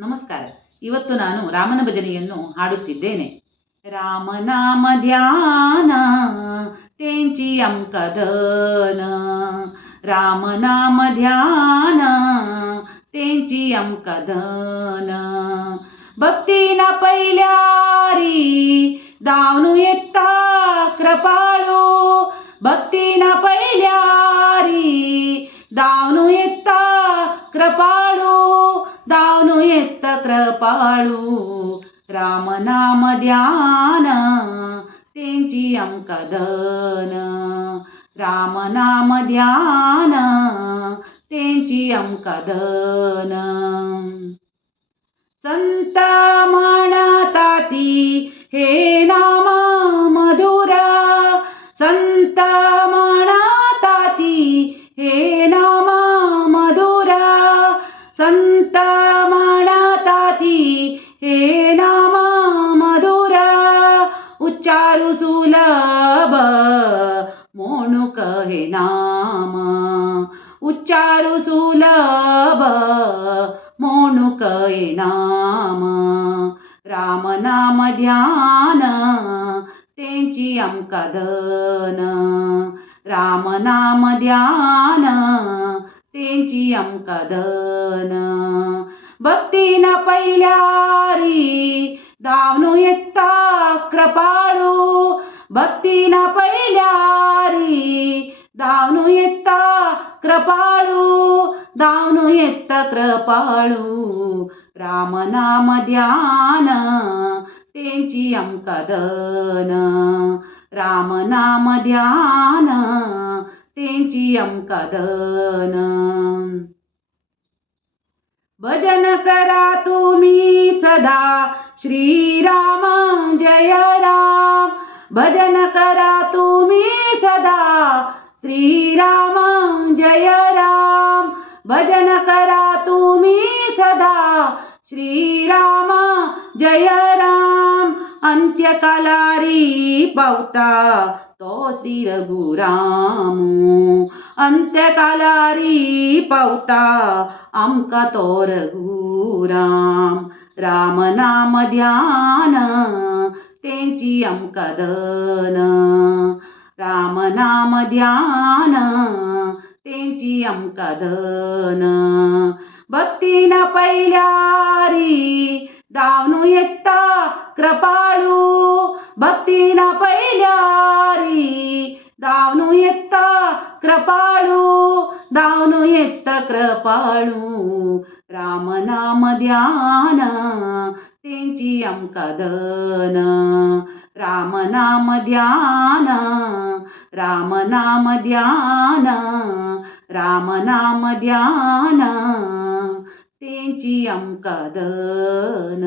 ನಮಸ್ಕಾರ. ಇವತ್ತು ನಾನು ರಾಮನ ಭಜನೆಯನ್ನು ಹಾಡುತ್ತಿದ್ದೇನೆ. ರಾಮನಾಮ ಧ್ಯಾನ तेंची अंकदन, रामनाम ध्यान तेंची अंकदन. भक्तीना पहिल्यारी दावनु येता कृपाळू, भक्तीना पहिल्यारी दावनु येता कृपाळू, दावनु येत कृपाळू. रामनाम ध्यान तेंची अंकदन, रामनाम ध्यान तेंची अंकदन. संत म्हणताती हे नाम मधुर, संत म्हणताती हे नाम मधुर, संत म्हणताती हे नाम मधुर. उच्चारु सुलभ मोणुक हे नाम, उच्चारु सुलभ मोणुक हे नाम. रामनाम ध्यान तेंची अंकदन, रामनाम ध्यान तेंची अंकदन. भक्तीन पहिल्यारी दावनु येता कृपाळू, भक्तीन पहिल्यारी दावनु येता कृपाळू, दावनु येत कृपाळू. रामनाम ध्यान तेंची अंकदन, रामनाम ध्यान तेंची अंकदन. भजन करा तुम्ही सदा श्रीराम जय राम, भजन करा तुम्ही सदा श्रीराम जय राम, भजन करा तुम्ही सदा श्रीराम जय राम. अंत्यकालारी पावता तो श्री रघुरामू, अंत्यकालारी पावता आमका तो रघुराम. रामनाम ध्यान तेंची अंकदन, रामनाम ध्यान तेंची अंकदन. भक्तीन पहिल्यारी दावनु येता कृपाळू, भक्तीन पहिल्यारी दावनु येता कृपाळू, दावनु येत कृपाळू. रामनाम ध्यान तेंची अंकदन, रामनाम ध्यान, रामनाम ध्यान, रामनाम ध्यान तेंची अंकदन.